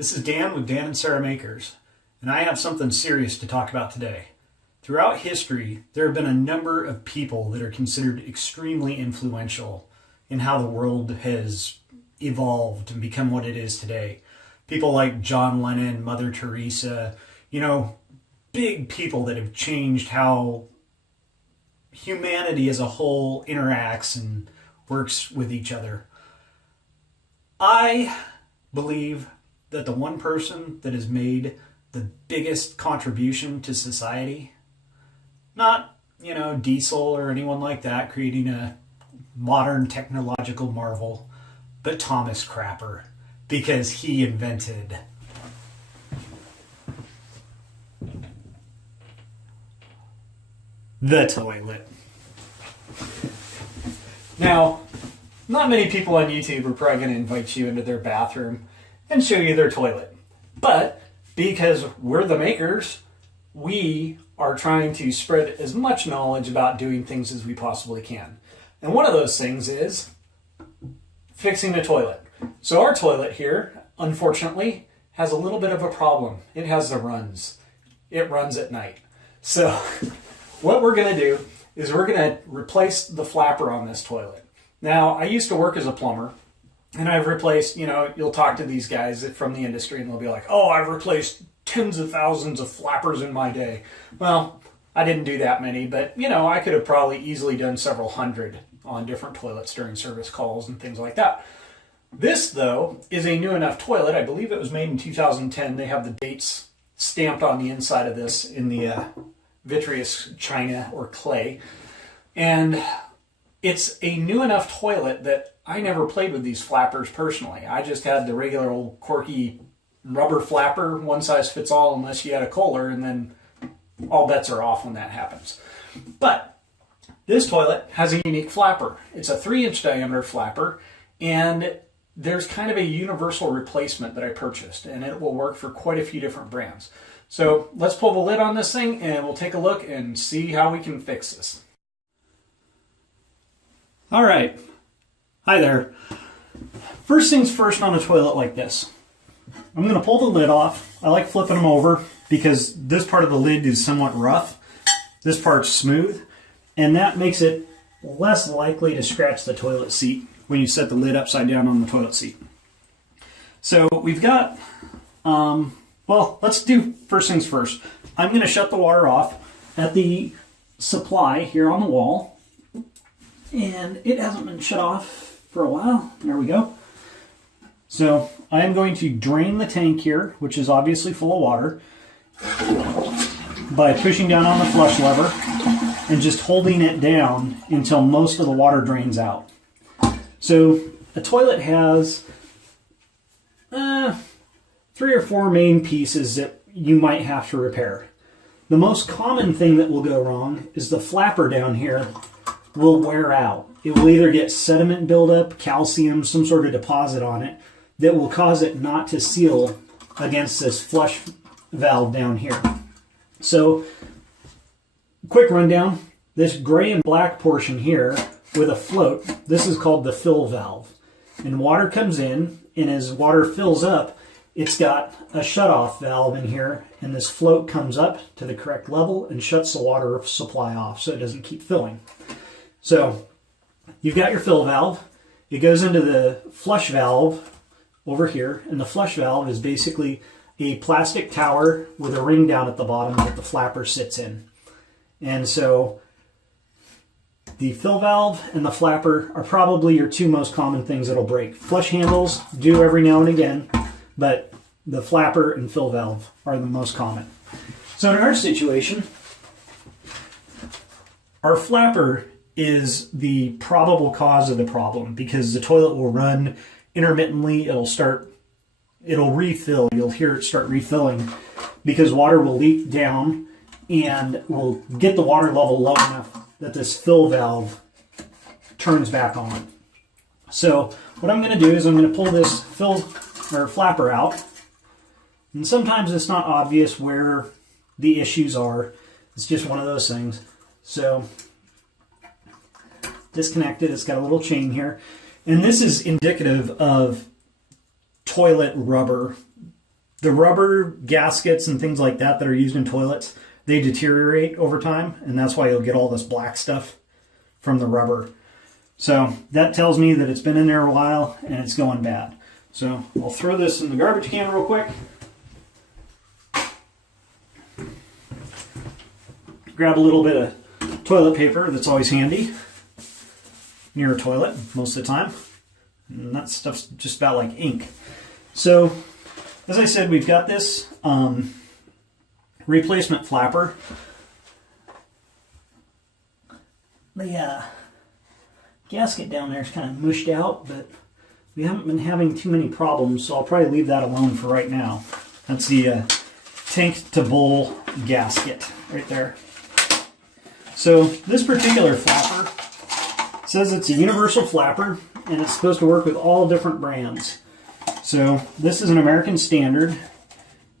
This is Dan with Dan and Sarah Makers, and I have something serious to talk about today. Throughout history, there have been a number of people that are considered extremely influential in how the world has evolved and become what it is today. People like John Lennon, Mother Teresa, big people that have changed how humanity as a whole interacts and works with each other. I believe that the one person that has made the biggest contribution to society, not, Diesel or anyone like that creating a modern technological marvel, but Thomas Crapper, because he invented the toilet. Now, not many people on YouTube are probably going to invite you into their bathroom and show you their toilet. But because we're the makers, we are trying to spread as much knowledge about doing things as we possibly can. And one of those things is fixing a toilet. So our toilet here, unfortunately, has a little bit of a problem. It has the runs. It runs at night. So what we're going to do is we're going to replace the flapper on this toilet. Now, I used to work as a plumber, and I've replaced, you'll talk to these guys from the industry and they'll be like, oh, I've replaced tens of thousands of flappers in my day. Well, I didn't do that many, but, I could have probably easily done several hundred on different toilets during service calls and things like that. This, though, is a new enough toilet. I believe it was made in 2010. They have the dates stamped on the inside of this in the vitreous china or clay. And it's a new enough toilet that I never played with these flappers personally. I just had the regular old quirky rubber flapper, one size fits all unless you had a Kohler, and then all bets are off when that happens. But this toilet has a unique flapper. It's a 3-inch diameter flapper, and there's kind of a universal replacement that I purchased, and it will work for quite a few different brands. So let's pull the lid on this thing and we'll take a look and see how we can fix this. All right. Hi there. First things first on a toilet like this. I'm going to pull the lid off. I like flipping them over because this part of the lid is somewhat rough. This part's smooth, and that makes it less likely to scratch the toilet seat when you set the lid upside down on the toilet seat. So we've got, let's do first things first. I'm going to shut the water off at the supply here on the wall. And it hasn't been shut off for a while. There we go. So I am going to drain the tank here, which is obviously full of water, by pushing down on the flush lever and just holding it down until most of the water drains out. So a toilet has 3 or 4 main pieces that you might have to repair. The most common thing that will go wrong is the flapper down here will wear out. It will either get sediment buildup, calcium, some sort of deposit on it that will cause it not to seal against this flush valve down here. So, quick rundown. This gray and black portion here with a float, this is called the fill valve. And water comes in, and as water fills up, it's got a shutoff valve in here, and this float comes up to the correct level and shuts the water supply off so it doesn't keep filling. So you've got your fill valve. It goes into the flush valve over here, and the flush valve is basically a plastic tower with a ring down at the bottom that the flapper sits in. And so the fill valve and the flapper are probably your 2 most common things that'll break. Flush handles do every now and again, but the flapper and fill valve are the most common. So in our situation, our flapper is the probable cause of the problem because the toilet will run intermittently. It'll refill. You'll hear it start refilling because water will leak down and will get the water level low enough that this fill valve turns back on. So what I'm going to do is I'm going to pull this flapper out. And sometimes it's not obvious where the issues are. It's just one of those things. So disconnected. It's got a little chain here. And this is indicative of toilet rubber the rubber gaskets and things like that that are used in toilets, they deteriorate over time, and that's why you'll get all this black stuff from the rubber. So that tells me that it's been in there a while and it's going bad. So I'll throw this in the garbage can real quick. Grab a little bit of toilet paper, that's always handy near a toilet most of the time. And that stuff's just about like ink. So, as I said, we've got this replacement flapper. The gasket down there is kind of mushed out, but we haven't been having too many problems, so I'll probably leave that alone for right now. That's the tank to bowl gasket right there. So this particular flapper says it's a universal flapper, and it's supposed to work with all different brands. So this is an American Standard,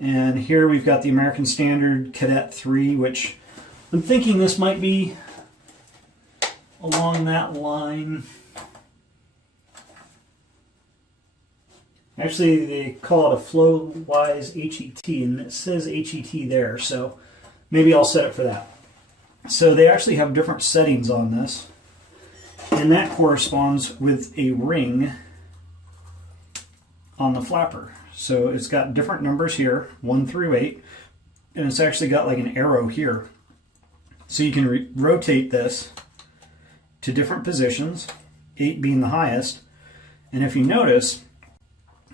and here we've got the American Standard Cadet 3, which I'm thinking this might be along that line. Actually, they call it a Flowise HET, and it says HET there, so maybe I'll set it for that. So they actually have different settings on this, and that corresponds with a ring on the flapper. So it's got different numbers here, 1 through 8, and it's actually got like an arrow here. So you can rotate this to different positions, 8 being the highest. And if you notice,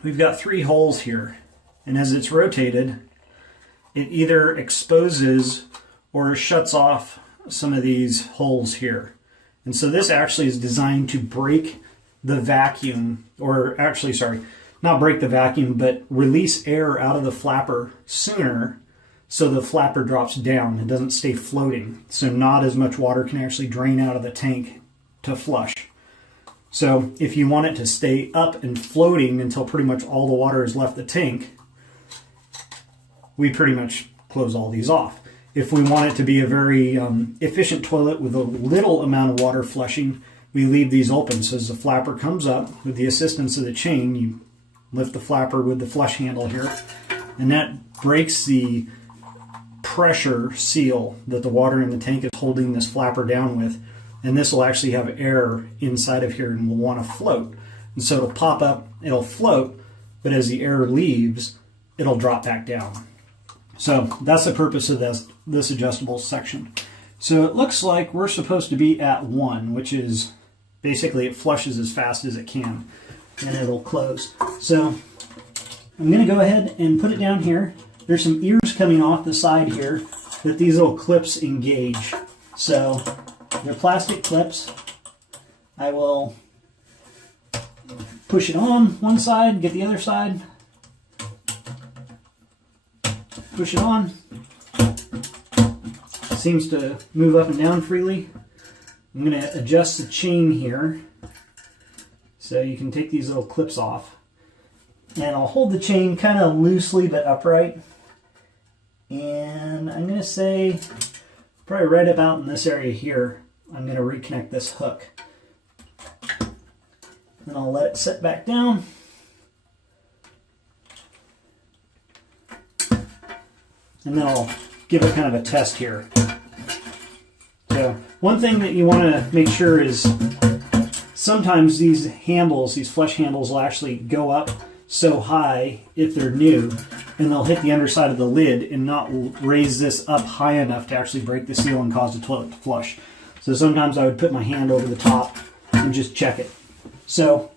we've got 3 holes here, and as it's rotated, it either exposes or shuts off some of these holes here. And so this actually is designed to break the vacuum, or actually, sorry, not break the vacuum, but release air out of the flapper sooner so the flapper drops down. It doesn't stay floating. So not as much water can actually drain out of the tank to flush. So if you want it to stay up and floating until pretty much all the water has left the tank, we pretty much close all these off. If we want it to be a very efficient toilet with a little amount of water flushing, we leave these open. So as the flapper comes up, with the assistance of the chain, you lift the flapper with the flush handle here, and that breaks the pressure seal that the water in the tank is holding this flapper down with. And this will actually have air inside of here and will want to float. And so it'll pop up, it'll float, but as the air leaves, it'll drop back down. So that's the purpose of this adjustable section. So it looks like we're supposed to be at 1, which is basically it flushes as fast as it can, and it'll close. So I'm going to go ahead and put it down here. There's some ears coming off the side here that these little clips engage. So they're plastic clips. I will push it on one side, get the other side, push it on. Seems to move up and down freely. I'm going to adjust the chain here so you can take these little clips off. And I'll hold the chain kind of loosely but upright. And I'm going to say probably right about in this area here, I'm going to reconnect this hook. And I'll let it set back down. And then I'll give it kind of a test here. So one thing that you want to make sure is sometimes these handles, these flush handles, will actually go up so high if they're new, and they'll hit the underside of the lid and not raise this up high enough to actually break the seal and cause the toilet to flush. So sometimes I would put my hand over the top and just check it. So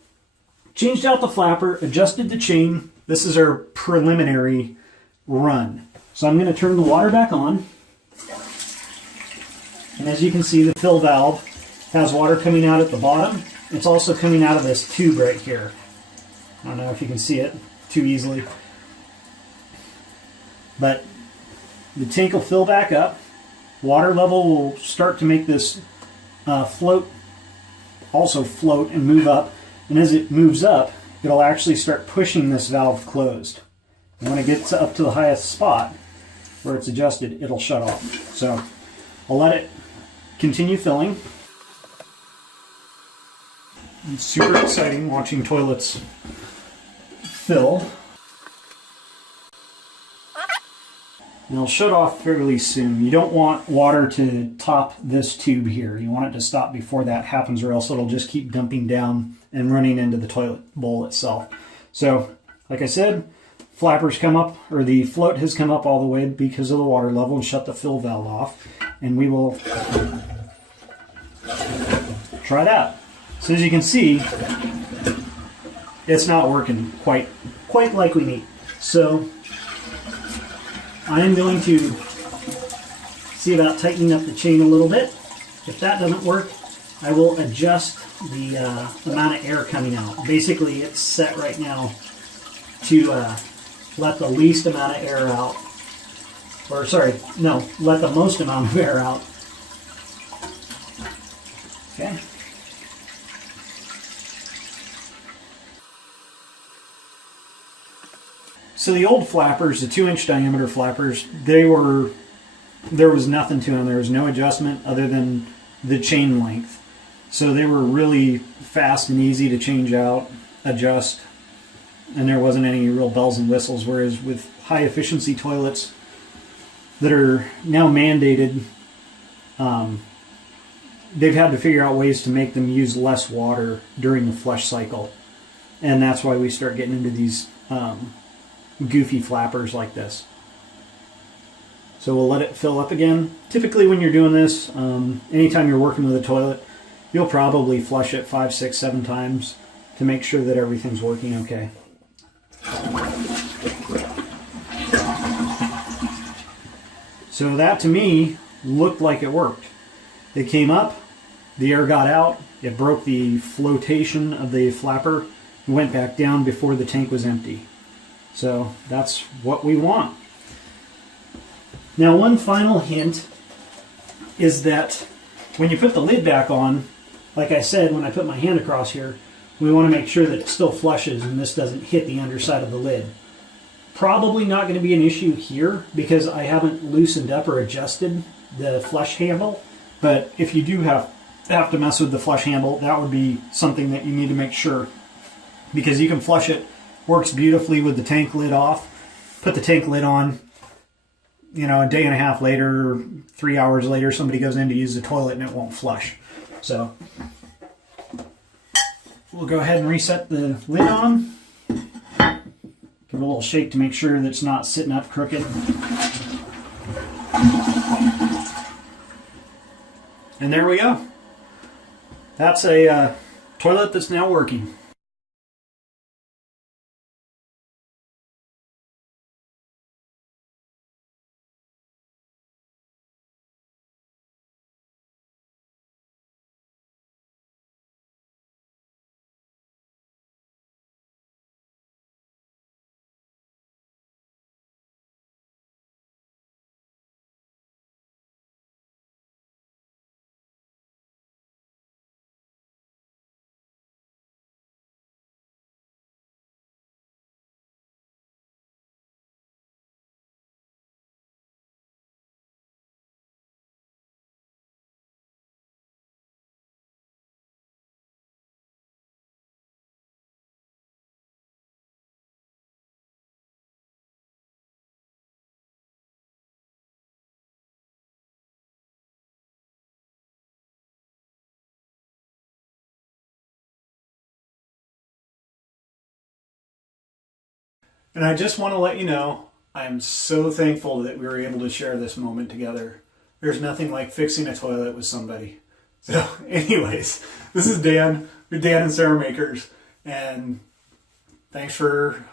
changed out the flapper, adjusted the chain. This is our preliminary run. So I'm going to turn the water back on. And as you can see, the fill valve has water coming out at the bottom. It's also coming out of this tube right here. I don't know if you can see it too easily. But the tank will fill back up. Water level will start to make this float and move up. And as it moves up, it'll actually start pushing this valve closed. And when it gets up to the highest spot where it's adjusted, it'll shut off. So I'll let it continue filling. It's super exciting watching toilets fill. And it'll shut off fairly soon. You don't want water to top this tube here. You want it to stop before that happens, or else it'll just keep dumping down and running into the toilet bowl itself. So, like I said, flappers come up, or the float has come up all the way because of the water level, and shut the fill valve off. And we will try that. So as you can see, it's not working quite like we need. So I am going to see about tightening up the chain a little bit. If that doesn't work, I will adjust the amount of air coming out. Basically, it's set right now to let the least amount of air out. Or sorry, no, let the most amount of air out. Okay. So the old flappers, the 2-inch diameter flappers, there was nothing to them. There was no adjustment other than the chain length. So they were really fast and easy to change out, adjust, and there wasn't any real bells and whistles. Whereas with high efficiency toilets that are now mandated, they've had to figure out ways to make them use less water during the flush cycle. And that's why we start getting into these goofy flappers like this. So we'll let it fill up again. Typically when you're doing this, anytime you're working with a toilet, you'll probably flush it 5, 6, 7 times to make sure that everything's working okay. So that to me looked like it worked. It came up, the air got out, it broke the flotation of the flapper, and went back down before the tank was empty. So that's what we want. Now, one final hint is that when you put the lid back on, like I said, when I put my hand across here, we want to make sure that it still flushes and this doesn't hit the underside of the lid. Probably not going to be an issue here because I haven't loosened up or adjusted the flush handle. But if you do have to mess with the flush handle, that would be something that you need to make sure, because you can flush it. Works beautifully with the tank lid off. Put the tank lid on, you know, a day and a half later, 3 hours later, somebody goes in to use the toilet and it won't flush. So we'll go ahead and reset the lid on. Give it a little shake to make sure that it's not sitting up crooked. And there we go. That's a toilet that's now working. And I just want to let you know, I'm so thankful that we were able to share this moment together. There's nothing like fixing a toilet with somebody. So anyways, this is Dan with Dan and Sarah Makers, and thanks for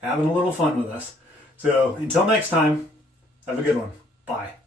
having a little fun with us. So until next time, have a good one. Bye.